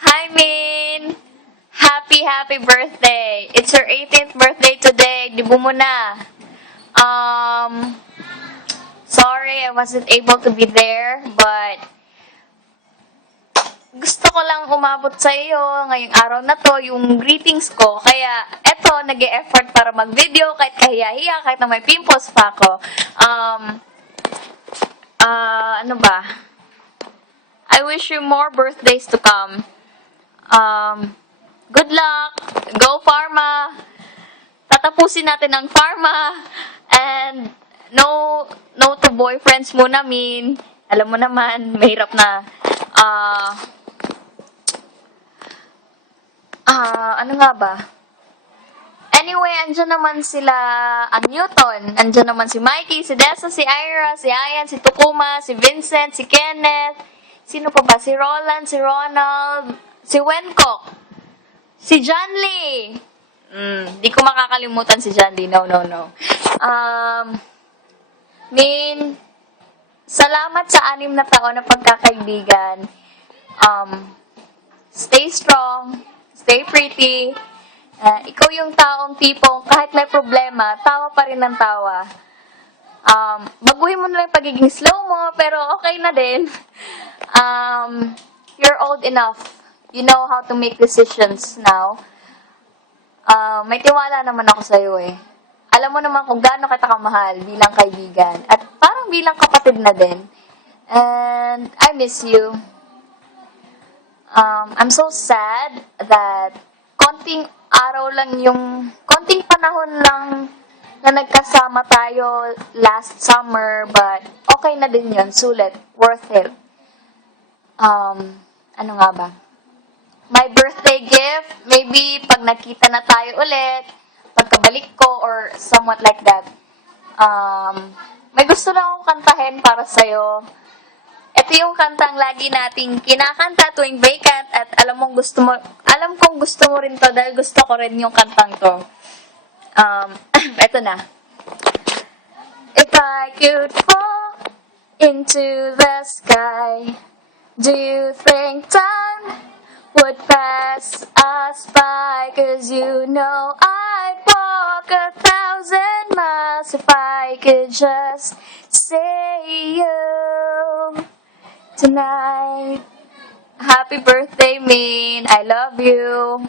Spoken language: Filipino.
Hi, Min! Happy birthday! It's your 18th birthday today. Dibo mo na. Sorry I wasn't able to be there, but gusto ko lang umabot sa iyo ngayong araw na to, yung greetings ko. Kaya, eto, nag-e-effort para mag-video, kahit kahiya-hiya, kahit na may pimples pa ako. Ano ba? I wish you more birthdays to come. Good luck! Go Pharma! Tatapusin natin ang Pharma! And no to boyfriends muna, Min. Alam mo naman, mahirap na. Ano nga ba? Anyway, andyan naman sila, ang Newton. Andyan naman si Mikey, si Dessa, si Ira, si Ayan, si Tukuma, si Vincent, si Kenneth. Sino pa ba? Si Roland, si Ronald, si Wenkok, si John Lee. Di ko makakalimutan si John Lee. No. Min, salamat sa 6 na taon na pagkakaibigan. Stay strong, stay pretty. Ikaw yung taong tipong kahit may problema, tawa pa rin ng tawa. Baguhin mo na lang pagiging slow mo, pero okay na din. You're old enough. You know how to make decisions now. May tiwala naman ako sa'yo eh. Alam mo naman kung gaano kita kamahal bilang kaibigan. At parang bilang kapatid na din. And I miss you. I'm so sad that konting panahon lang na nagkasama tayo last summer, but okay na din yun, sulit, worth it. Ano nga ba? My birthday gift, maybe pag nakita na tayo ulit, pagkabalik ko, or somewhat like that. May gusto lang akong kantahin para sa'yo. Ito yung kantang lagi nating kinakanta tuwing vacant at alam kong gusto mo rin to dahil gusto ko rin yung kantang to. Ito na. If I could fall into the sky, do you think time would pass us by? 'Cause you know I'd walk 1,000 miles if I could just say you tonight. Happy birthday, Min. I love you.